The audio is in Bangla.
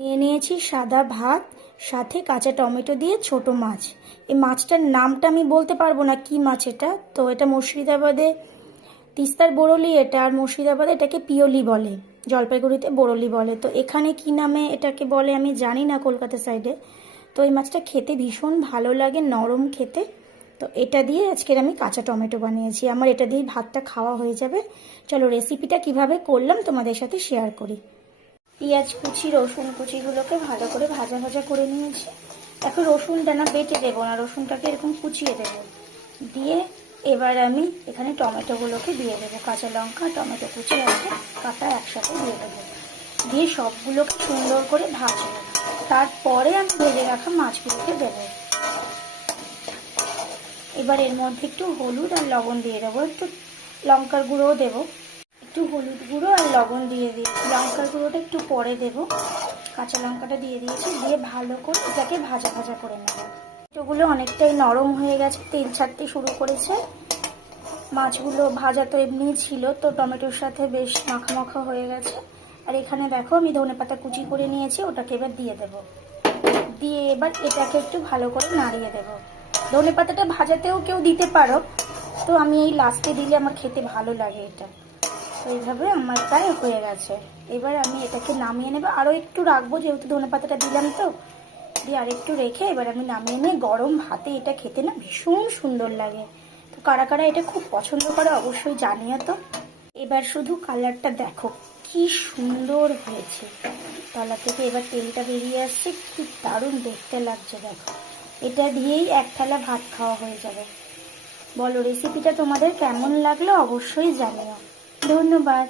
নিয়ে নিয়েছি সাদা ভাত, সাথে কাঁচা টমেটো দিয়ে ছোট মাছ। এই মাছটার নামটা আমি বলতে পারব না কি মাছ এটা। তো এটা মুর্শিদাবাদে, তিস্তার বরলি এটা, আর মুর্শিদাবাদে এটাকে পিওলি বলে, জলপাইগুড়িতে বরলি বলে। তো এখানে কি নামে এটাকে বলে আমি জানি না কলকাতা সাইডে। তো এই মাছটা খেতে ভীষণ ভালো লাগে, নরম খেতে। তো এটা দিয়ে আজকের আমি কাঁচা টমেটো বানিয়েছি। আমার এটা দিয়ে ভাতটা খাওয়া হয়ে যাবে। চলো রেসিপিটা কীভাবে করলাম তোমাদের সাথে শেয়ার করি। পেঁয়াজ কুচি, রসুন কুচিগুলোকে ভালো করে ভাজা ভাজা করে নিয়েছি। এখন রসুনটা না বেটে দেবো না, রসুনটাকে এরকম কুচিয়ে দেবো। দিয়ে এবার আমি এখানে টমেটোগুলোকে দিয়ে দেবো, কাঁচা লঙ্কা, টমেটো কুচি আছে কাটা একসাথে দিয়ে দেবো। দিয়ে সবগুলোকে সুন্দর করে ভাজবো। তারপরে আমি ভেজে রাখা মাছগুলোকে দেবো। এবার এর মধ্যে একটু হলুদ আর লবণ দিয়ে দেবো, একটু লঙ্কার গুঁড়োও দেবো। একটু হলুদ গুঁড়ো আর লবণ দিয়ে দিয়েছি লঙ্কার গুঁড়োটা একটু পরে দেব। কাঁচা লঙ্কাটা দিয়ে দিয়েছি। দিয়ে ভালো করে এটাকে ভাজা ভাজা করে নেব। এগুলো অনেকটাই নরম হয়ে গেছে, তেল ছাড়তে শুরু করেছে। মাছগুলো ভাজা তো এমনি ছিল, তো টমেটোর সাথে বেশ মাখা মাখা হয়ে গেছে। আর এখানে দেখো, আমি ধনে পাতা কুচি করে নিয়েছি, ওটাকে এবার দিয়ে দেব। দিয়ে এবার এটাকে একটু ভালো করে নাড়িয়ে দেব। ধনে পাতাটা ভাজাতেও কেউ দিতে পারো, তো আমি এই লাস্টে দিলে আমার খেতে ভালো লাগে এটা। এইভাবে আমার প্রায় হয়ে গেছে। এবার আমি এটাকে নামিয়ে নেব। আরও একটু রাখব, যেহেতু ধনে পাতাটা দিলাম তো। দিয়ে আর একটু রেখে এবার আমি নামিয়ে নিয়ে গরম ভাতে এটা খেতে না ভীষণ সুন্দর লাগে। তো কারা কারা এটা খুব পছন্দ করে অবশ্যই জানিও তো। এবার শুধু কালারটা দেখো, কি সুন্দর হয়েছে। তলা থেকে এবার তেলটা বেরিয়ে আসছে, কি দারুণ দেখতে লাগছে দেখো। এটা দিয়েই এক থালা ভাত খাওয়া হয়ে যাবে। বলো রেসিপিটা তোমাদের কেমন লাগল অবশ্যই জানিও। ধন্যবাদ।